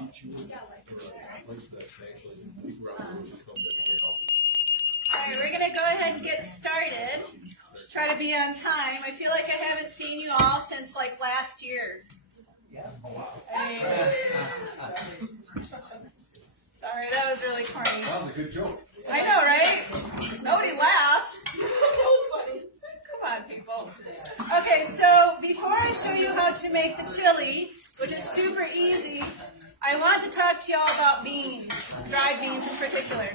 Alright, we're going to go ahead and get started. Try to be on time. I feel like I haven't seen you all since like last year. Sorry, that was really corny. That was a good joke. I know, right? Nobody laughed. That was funny. Come on, people. Okay, so before I show you how to make the chili, which is super easy, I want to talk to y'all about beans, dried beans in particular.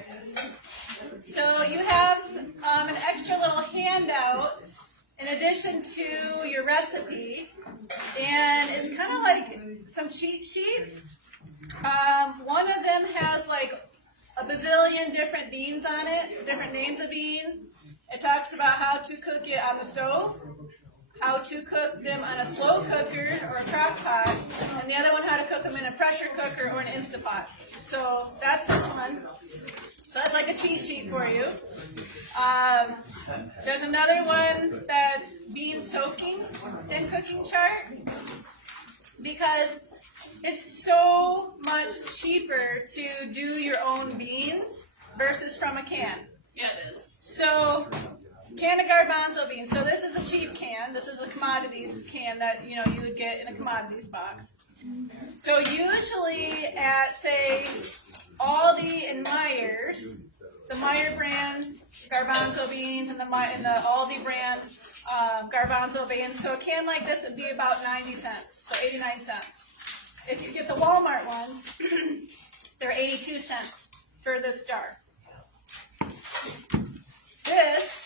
So you have an extra little handout in addition to your recipe, and it's kind of like some cheat sheets. One of them has like a bazillion different beans on it, different names of beans. It talks about how to cook it on the stove, how to cook them on a slow cooker or a crock pot, and the other one how to cook them in a pressure cooker or an Instapot. So that's this one. So that's like a cheat sheet for you. There's another one that's bean soaking and cooking chart, because it's so much cheaper to do your own beans versus from a can. Yeah, it is. So, can of garbanzo beans. So this is a cheap can. This is a commodities can that you would get in a commodities box. So usually at, say, Aldi and Meijer's, the Meijer brand garbanzo beans and the Aldi brand garbanzo beans. So a can like this would be about 90 cents, so 89 cents. If you get the Walmart ones, they're 82 cents for this jar. This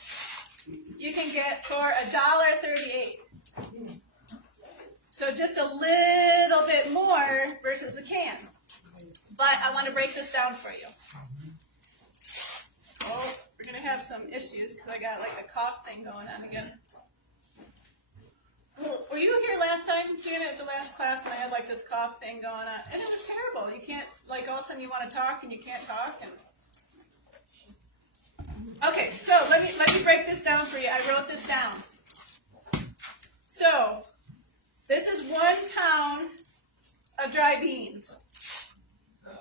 you can get for $1.38. So just a little bit more versus the can. But I want to break this down for you. Oh, we're going to have some issues because I got like a cough thing going on again. Were you here last time, Gina, at the last class, and I had like this cough thing going on? And it was terrible. You can't, like, all of a sudden you want to talk and you can't talk. Okay, so let me break this down for you. I wrote this down. So, this is 1 pound of dry beans,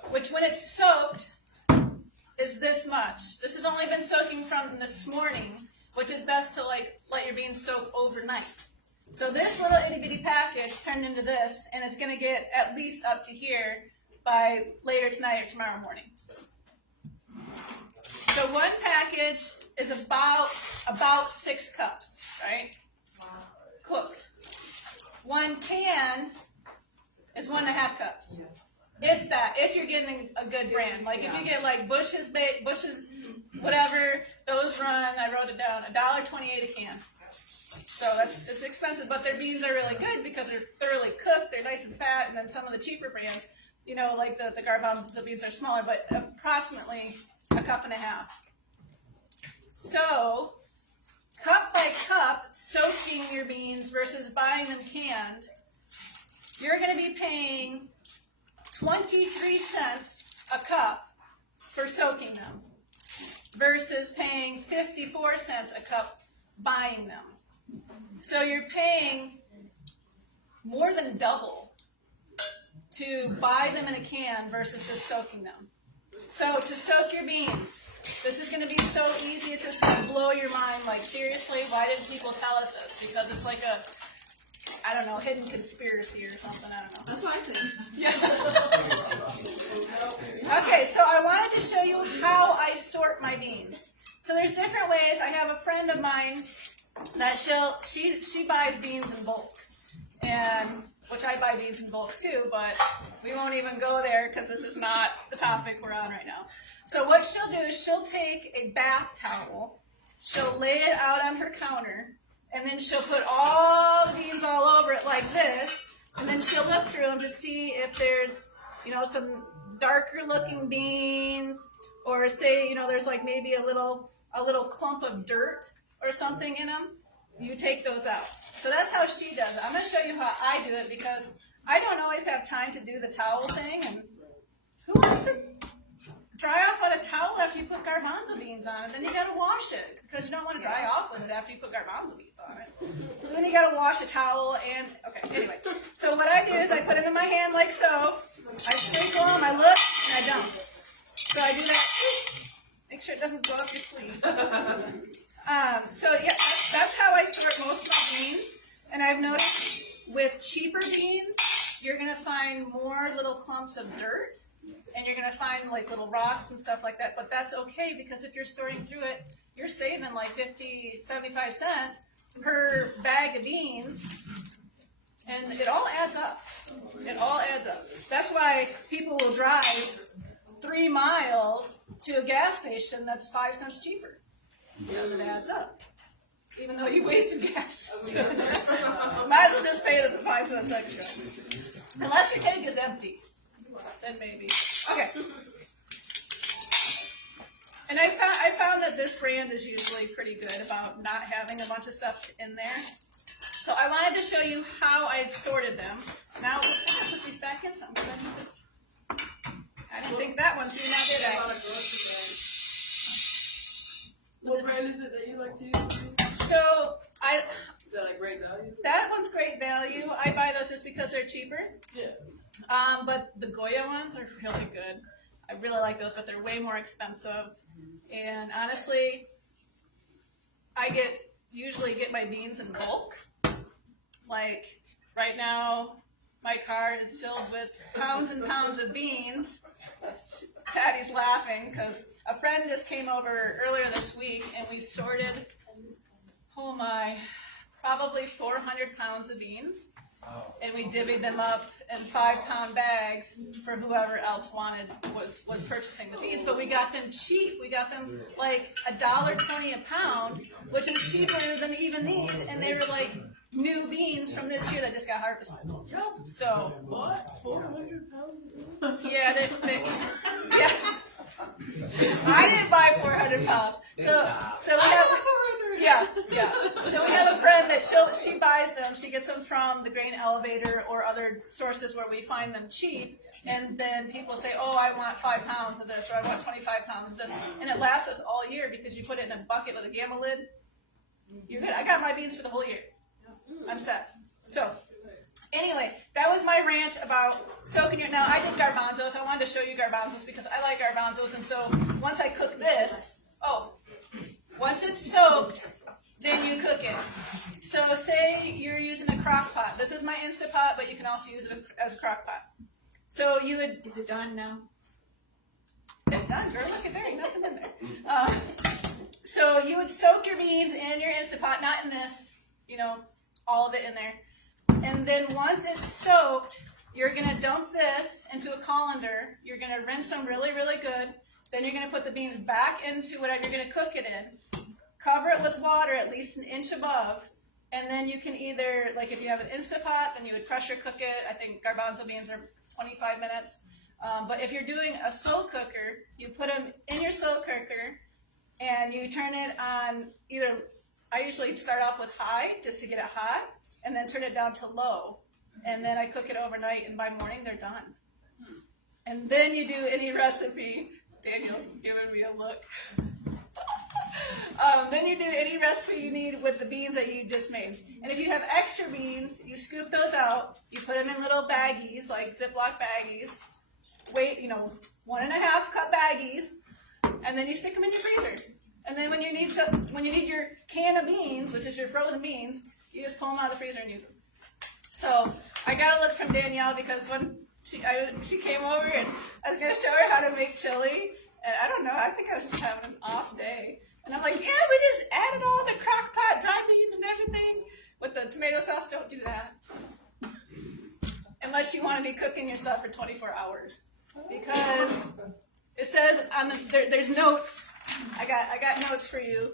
which when it's soaked is this much. This has only been soaking from this morning, which is best to like let your beans soak overnight. So this little itty bitty package turned into this, and it's going to get at least up to here by later tonight or tomorrow morning. So 1 package is about 6 cups, right? Cooked. 1 can is 1.5 cups. If that, if you're getting a good brand. Like if you get like Bush's, whatever, those run, I wrote it down, $1.28 a can. So it's expensive, but their beans are really good because they're thoroughly cooked, they're nice and fat, and then some of the cheaper brands, like the garbanzo beans are smaller, but approximately 1.5 cups. So, cup by cup, soaking your beans versus buying them canned, you're going to be paying 23 cents a cup for soaking them versus paying 54 cents a cup buying them. So you're paying more than double to buy them in a can versus just soaking them. So to soak your beans, this is going to be so easy, it's just going to blow your mind. Like, seriously, why didn't people tell us this? Because it's like a, I don't know, hidden conspiracy or something, I don't know. That's what I think. Yeah. Okay, so I wanted to show you how I sort my beans. So there's different ways. I have a friend of mine that she buys beans in bulk, and which I buy beans in bulk too, but we won't even go there because this is not the topic we're on right now. So what she'll do is she'll take a bath towel, she'll lay it out on her counter, and then she'll put all the beans all over it like this, and then she'll look through them to see if there's, some darker looking beans, or say, there's like maybe a little clump of dirt or something in them. You take those out. So that's how she does it. I'm going to show you how I do it because I don't always have time to do the towel thing, and who wants to dry off on a towel after you put garbanzo beans on it? Then you got to wash it because you don't want to dry off with it after you put garbanzo beans on it. And then you got to wash a towel and, okay, anyway. So what I do is I put it in my hand like so, I sprinkle them, I look, and I dump. So I do that. Make sure it doesn't go up your sleeve. So yeah, that's how I sort most of my beans. And I've noticed with cheaper beans, you're gonna find more little clumps of dirt, and you're gonna find like little rocks and stuff like that. But that's okay, because if you're sorting through it, you're saving like 50, 75 cents per bag of beans, and it all adds up. It all adds up. That's why people will drive 3 miles to a gas station that's 5 cents cheaper, because it adds up. Even though you wasted gas. Might as well just pay the 5 cents extra. Unless your tank is empty, then maybe. Okay. And I found that this brand is usually pretty good about not having a bunch of stuff in there. So I wanted to show you how I sorted them. Now let's put these back in something. I didn't think that one through, now did I? What brand is it that you like to use? So Is that like great value? that one's great value. I buy those just because they're cheaper. Yeah. But the Goya ones are really good. I really like those, but they're way more expensive. And honestly, I usually get my beans in bulk. Like right now, my car is filled with pounds and pounds of beans. Patty's laughing because a friend just came over earlier this week, and we sorted, oh my, probably 400 pounds of beans. And we divvied them up in 5-pound bags for whoever else was purchasing the beans. But we got them cheap. We got them like $1.20 a pound, which is cheaper than even these. And they were like new beans from this year that just got harvested. So What? 400 pounds? yeah, yeah. I didn't buy 400 pounds. So we have. Yeah. So we have a friend that she buys them. She gets them from the Grain Elevator or other sources where we find them cheap. And then people say, "Oh, I want 5 pounds of this, or I want 25 pounds of this," and it lasts us all year because you put it in a bucket with a gamma lid. You're good. I got my beans for the whole year. I'm set. So anyway, that was my rant about soaking your. Now I did garbanzos. I wanted to show you garbanzos because I like garbanzos. And so once I cook this, once it's soaked, then you cook it. So say you're using a crock pot. This is my Instapot, but you can also use it as a crock pot. So you would. Is it done now? It's done, girl. Look at there. Ain't nothing in there. So you would soak your beans in your Instapot, not in this. All of it in there. And then once it's soaked, you're going to dump this into a colander. You're going to rinse them really, really good. Then you're going to put the beans back into whatever you're going to cook it in. Cover it with water at least an inch above. And then you can either, like if you have an Instapot, then you would pressure cook it. I think garbanzo beans are 25 minutes. But if you're doing a slow cooker, you put them in your slow cooker and you turn it on either, I usually start off with high just to get it hot, and then turn it down to low. And then I cook it overnight, and by morning they're done. And then you do any recipe. Daniel's giving me a look. Then you do any recipe you need with the beans that you just made. And if you have extra beans, you scoop those out. You put them in little baggies, like Ziploc baggies. 1.5 cup baggies. And then you stick them in your freezer. And then when you need your can of beans, which is your frozen beans, you just pull them out of the freezer and use them. So I got a look from Danielle because when she came over and I was going to show her how to make chili, and I don't know, I think I was just having an off day. And I'm like, yeah, we just added all the crock pot, dry beans and everything with the tomato sauce. Don't do that. Unless you want to be cooking your stuff for 24 hours. Because it says on there's notes. I got notes for you.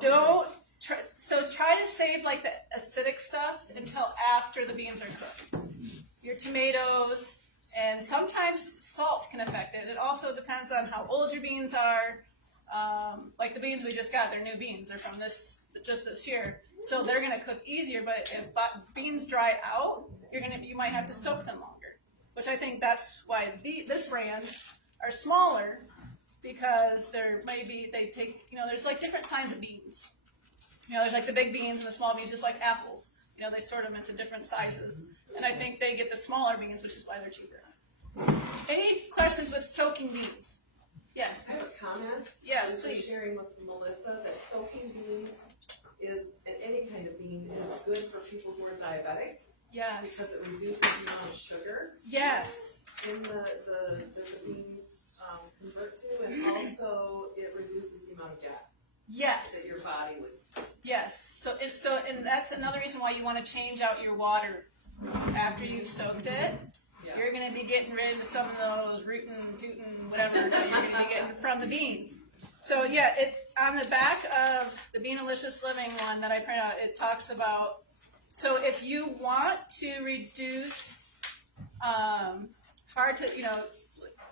Try to save like the acidic stuff until after the beans are cooked. Your tomatoes, and sometimes salt can affect it. It also depends on how old your beans are. Like the beans we just got, they're new beans. They're from just this year, so they're gonna cook easier. But if beans dry out, you might have to soak them longer. Which I think that's why this brand are smaller, because they take, there's like different kinds of beans. There's like the big beans and the small beans, just like apples. They sort them into different sizes. And I think they get the smaller beans, which is why they're cheaper. Any questions with soaking beans? Yes. I have a comment. Yes, I was please. just sharing with Melissa that soaking beans is, and any kind of bean, is good for people who are diabetic Yes. because it reduces the amount of sugar Yes. in that the beans convert to, and also it reduces the amount of gas Yes. that your body would. Yes. And that's another reason why you want to change out your water after you've soaked it. Yeah. You're going to be getting rid of some of those rootin', tootin', whatever that you're going to be getting from the beans. So yeah, on the back of the Beanalicious Living one that I printed out, it talks about, so if you want to reduce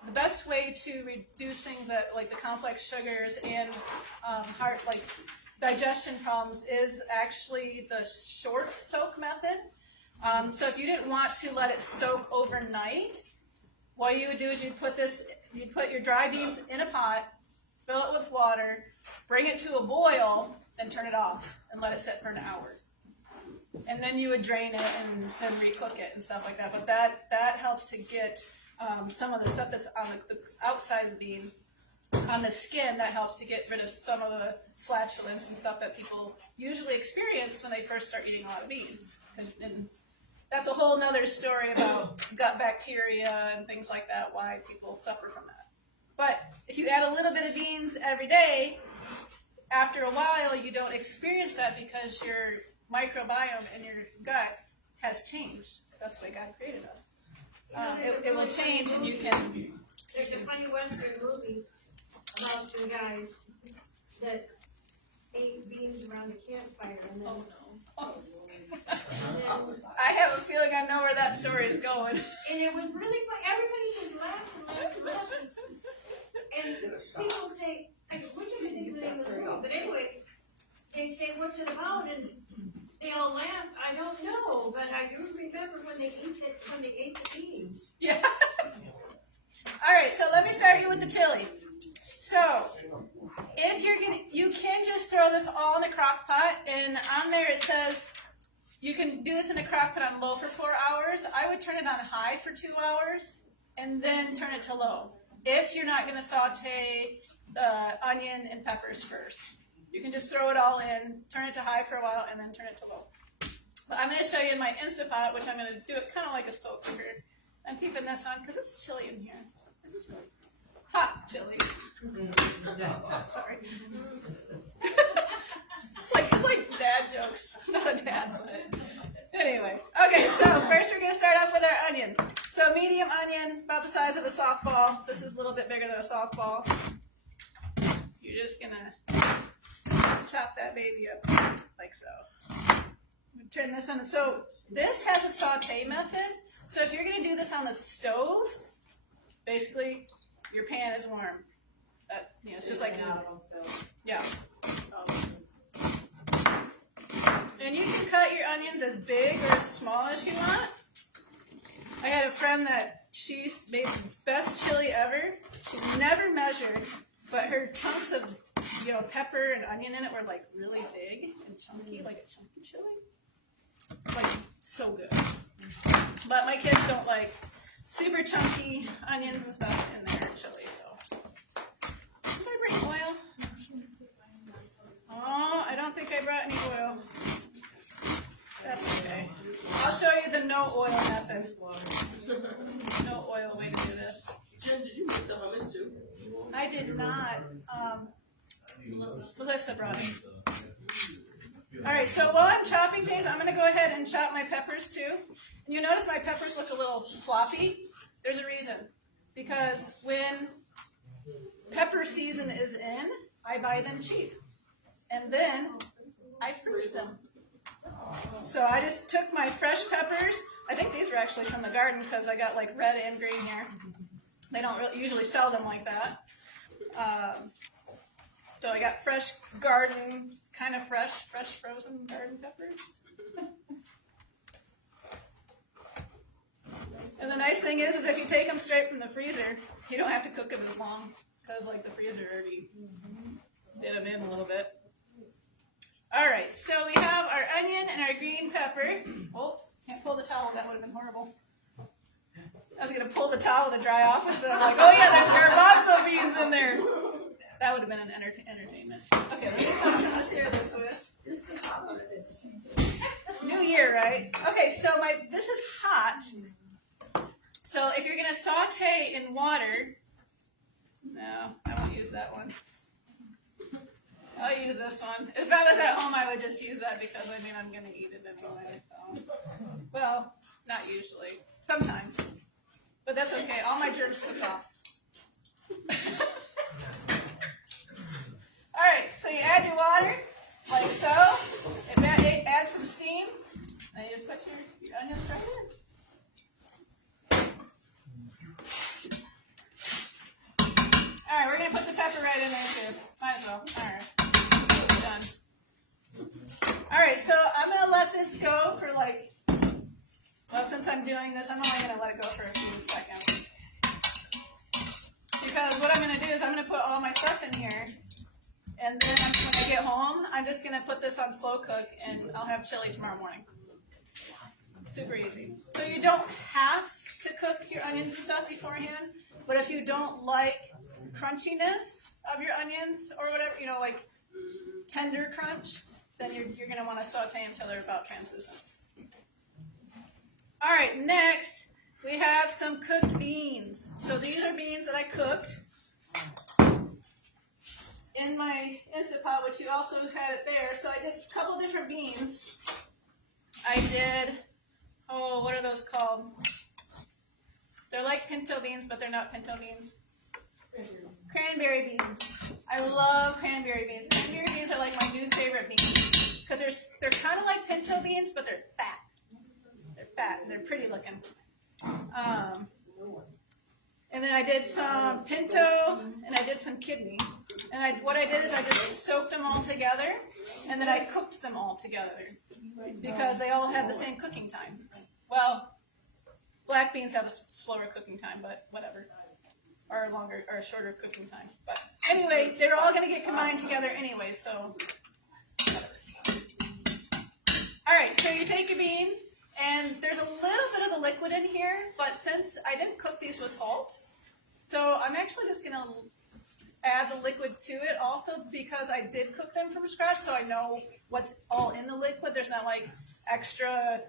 the best way to reduce things that like the complex sugars and heart like digestion problems is actually the short soak method. So if you didn't want to let it soak overnight, what you would do is you'd put your dry beans in a pot, fill it with water, bring it to a boil, and turn it off and let it sit for an hour. And then you would drain it and then recook it and stuff like that. But that helps to get some of the stuff that's on the outside of the bean, on the skin, that helps to get rid of some of the flatulence and stuff that people usually experience when they first start eating a lot of beans. And that's a whole nother story about gut bacteria and things like that, why people suffer from that. But if you add a little bit of beans every day, after a while you don't experience that because your microbiome in your gut has changed. That's the way God created us. It will change and you can... There's a funny Western movie about some guys that ate beans around a campfire and then... I have a feeling I know where that story is going. And it was really funny. Everybody was laughing. And people say, which of the things the name of the movie? But anyway, they say, what's it about? And they all laugh. I don't know, but I do remember when they ate the beans. Yeah. All right, so let me start you with the chili. So, if you can just throw this all in a crock pot, and on there it says you can do this in a crock pot on low for 4 hours. I would turn it on high for 2 hours, and then turn it to low. If you're not going to saute the onion and peppers first. You can just throw it all in, turn it to high for a while, and then turn it to low. But I'm going to show you in my Instapot, which I'm going to do it kind of like a stove cooker. I'm keeping this on because it's chilly in here. It's chilly. Hot chili. Sorry. it's like dad jokes. Not a dad, but anyway. Okay, so first we're going to start off with our onion. So medium onion, about the size of a softball. This is a little bit bigger than a softball. You're just going to chop that baby up like so. Turn this on. So this has a saute method. So if you're going to do this on the stove, basically your pan is warm. It's just like yeah. And you can cut your onions as big or as small as you want. I had a friend that she made the best chili ever. She never measured, but her chunks of pepper and onion in it were like really big and chunky, like a chunky chili. It's like so good. But my kids don't like super chunky onions and stuff in their chili, so. Did I bring oil? Oh, I don't think I brought any oil. That's okay. I'll show you the no oil method. No oil way to do this. Jen, did you make the hummus too? I did not. Melissa brought it. All right, so while I'm chopping things, I'm going to go ahead and chop my peppers too. And you notice my peppers look a little floppy. There's a reason. Because when pepper season is in, I buy them cheap. And then I freeze them. So I just took my fresh peppers. I think these were actually from the garden because I got like red and green here. They don't usually sell them like that. So I got fresh garden, kind of fresh frozen garden peppers. And the nice thing is if you take them straight from the freezer, you don't have to cook them as long because like the freezer already did them in a little bit. All right, so we have our onion and our green pepper. Oh, can't pull the towel, that would have been horrible. I was gonna pull the towel to dry off with it. I'm like, oh yeah, there's garbanzo beans in there. That would have been an entertainment. Okay, let me find something to stare this with. New year, right? Okay, so this is hot. So if you're gonna saute in water, no, I won't use that one. I'll use this one. If I was at home, I would just use that because I'm gonna eat it anyway. So, well, not usually. Sometimes, but that's okay. All my germs cook off. All right, so you add your water like so. Add some steam, and you just put your onions right in. All right, we're gonna put the pepper right in there too. Might as well. All right, done. All right, so I'm gonna let this go for since I'm doing this, I'm only gonna let it go for a few seconds. Because what I'm gonna do is I'm gonna put all my stuff in here, and then when I get home, I'm just gonna put this on slow cook, and I'll have chili tomorrow morning. Super easy. So you don't have to cook your onions and stuff beforehand, but if you don't like crunchiness of your onions or whatever, like tender crunch, then you're going to want to saute them until they're about translucent. All right, next we have some cooked beans. So these are beans that I cooked in my Instant Pot, which you also had it there. So I did a couple different beans. I did, what are those called? They're like pinto beans, but they're not pinto beans. Cranberry beans. I love cranberry beans. Cranberry beans are like my new favorite beans because they're kind of like pinto beans, but they're fat. They're fat and they're pretty looking. And then I did some pinto and I did some kidney. And what I did is I just soaked them all together and then I cooked them all together because they all have the same cooking time. Well, black beans have a slower cooking time, but whatever. Or a longer or a shorter cooking time. But anyway, they're all going to get combined together anyway, so whatever. All right, so you take your beans, and there's a little bit of the liquid in here, but since I didn't cook these with salt, so I'm actually just going to add the liquid to it also because I did cook them from scratch, so I know what's all in the liquid. There's not like extra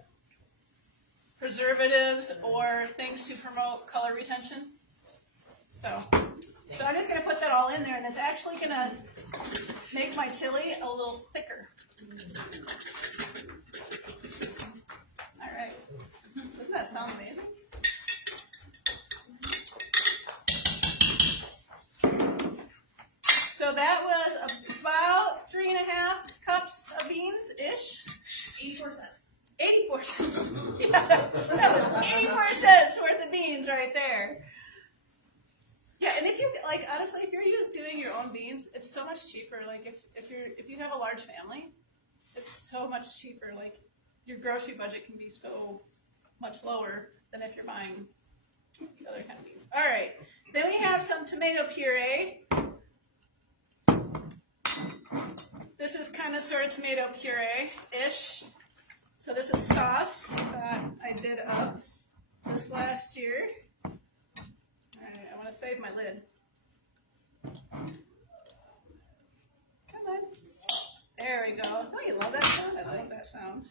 preservatives or things to promote color retention. So I'm just going to put that all in there, and it's actually going to make my chili a little thicker. All right. Doesn't that sound amazing? So that was about 3.5 cups of beans-ish. 84 cents. 84 cents. Yeah, that was 84 cents worth of beans right there. Yeah, and if you honestly, if you're just doing your own beans, it's so much cheaper. Like if you have a large family, it's so much cheaper. Like your grocery budget can be so much lower than if you're buying other kind of beans. All right, then we have some tomato puree. This is kind of sort of tomato puree-ish. So this is sauce that I did up this last year. I want to save my lid. Come on. There we go. Oh, you love that sound? I like that sound.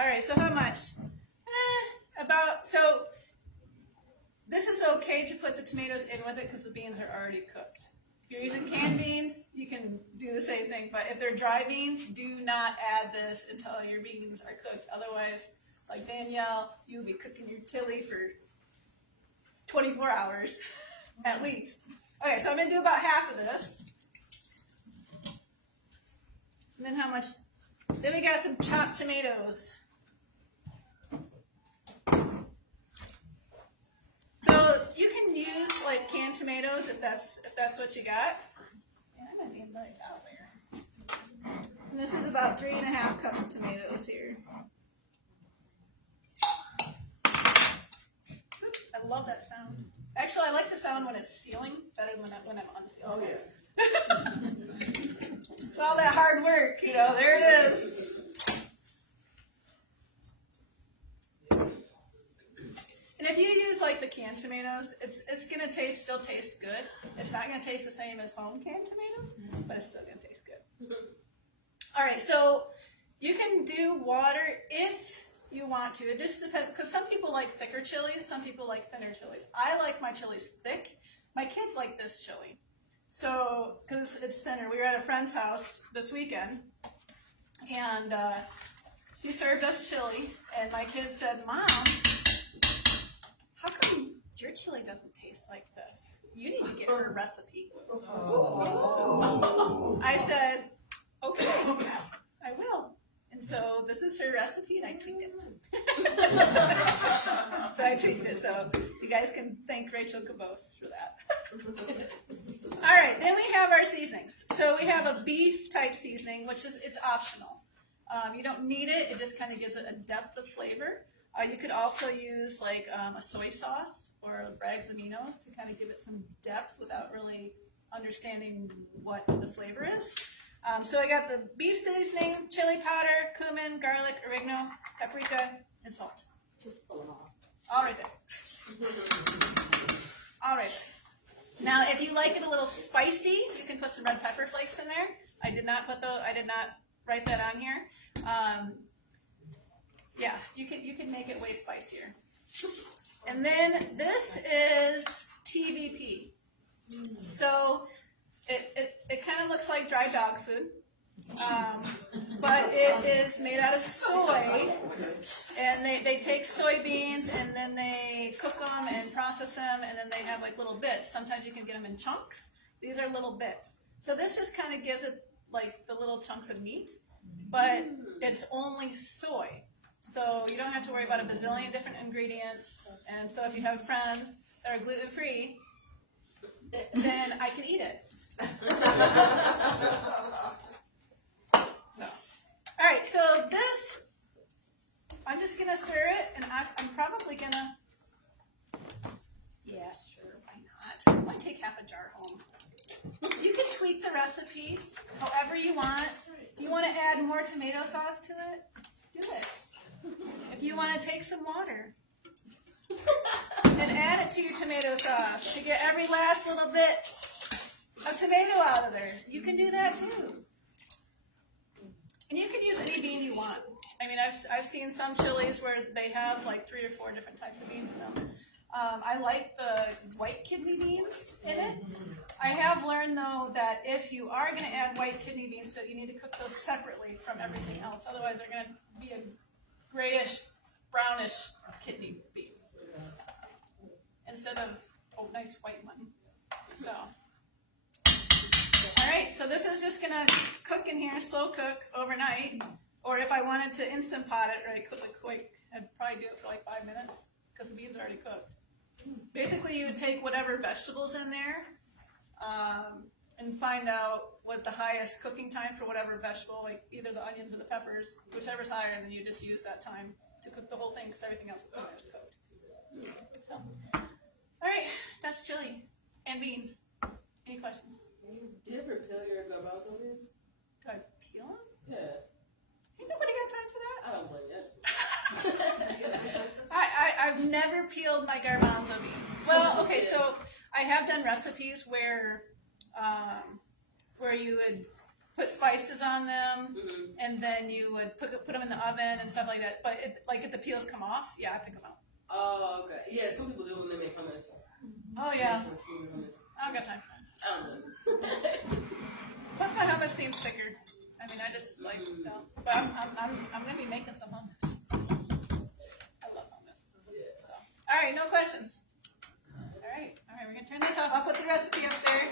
All right, so how much? So this is okay to put the tomatoes in with it because the beans are already cooked. If you're using canned beans, you can do the same thing. But if they're dry beans, do not add this until your beans are cooked. Otherwise, like Danielle, you'll be cooking your chili for 24 hours at least. Okay, so I'm going to do about half of this. And then how much? Then we got some chopped tomatoes. So you can use like canned tomatoes if that's what you got. Yeah, I might be right out there. And this is about 3.5 cups of tomatoes here. I love that sound. Actually, I like the sound when it's sealing better than when I'm unsealing. Oh, yeah. It's all that hard work, there it is. And if you like the canned tomatoes. It's gonna still taste good. It's not gonna taste the same as home canned tomatoes, but it's still gonna taste good. All right, so you can do water if you want to. It just depends, because some people like thicker chilies, some people like thinner chilies. I like my chilies thick. My kids like this chili, so because it's thinner. We were at a friend's house this weekend, and she served us chili, and my kids said, "Mom, how come your chili doesn't taste like this? You need to get her a recipe." I said, "Okay, I will." And so this is her recipe, and I tweaked it. So I tweaked it, so you guys can thank Rachel Cabos for that. All right, then we have our seasonings. So we have a beef type seasoning, which is, it's optional. You don't need it, it just kind of gives it a depth of flavor. You could also use like a soy sauce or Bragg's aminos to kind of give it some depth without really understanding what the flavor is. So I got the beef seasoning, chili powder, cumin, garlic, oregano, paprika, and salt. Just pull it off. All right there. All right there. Now, if you like it a little spicy, you can put some red pepper flakes in there. I did not write that on here. Yeah, you can make it way spicier. And then this is TVP. So it kind of looks like dry dog food, but it is made out of soy, and they take soybeans and then they cook them and process them, and then they have like little bits. Sometimes you can get them in chunks. These are little bits. So this just kind of gives it like the little chunks of meat, but it's only soy. So you don't have to worry about a bazillion different ingredients. And so if you have friends that are gluten-free, then I can eat it. So, all right, so this, I'm just gonna stir it, and I'm probably gonna, yeah, sure, why not? I'll take half a jar home. You can tweak the recipe however you want. If you want to add more tomato sauce to it, do it. If you want to take some water and add it to your tomato sauce to get every last little bit of tomato out of there, you can do that too. And you can use any bean you want. I mean, I've seen some chilies where they have like 3 or 4 different types of beans in them. I like the white kidney beans in it. I have learned though that if you are going to add white kidney beans, so you need to cook those separately from everything else. Otherwise, they're going to be a grayish, brownish kidney bean instead of a nice white one. So, all right. So this is just going to cook in here, slow cook overnight. Or if I wanted to instant pot it really quick, I'd probably do it for like 5 minutes because the beans are already cooked. Basically, you would take whatever vegetables in there and find out what the highest cooking time for whatever vegetable, like either the onions or the peppers, whichever's higher, and then you just use that time to cook the whole thing because everything else is cooked. So, all right, that's chili and beans. Any questions? Do you ever peel your garbanzo beans? Do I peel them? Yeah. Ain't nobody got time for that. I don't blame you. I've never peeled my garbanzo beans. Well, okay, so I have done recipes where you would put spices on them, and then you would put them in the oven and stuff like that. But if the peels come off, yeah, I pick them out. Oh, okay. Yeah, some people do when they make hummus. Oh yeah, Hummus. I don't got time for that. I don't know. Plus my hummus seems thicker. I mean, I just like don't. But I'm gonna be making some hummus. I love hummus. So, all right, no questions. All right, we're gonna turn this off. I'll put the recipe up there.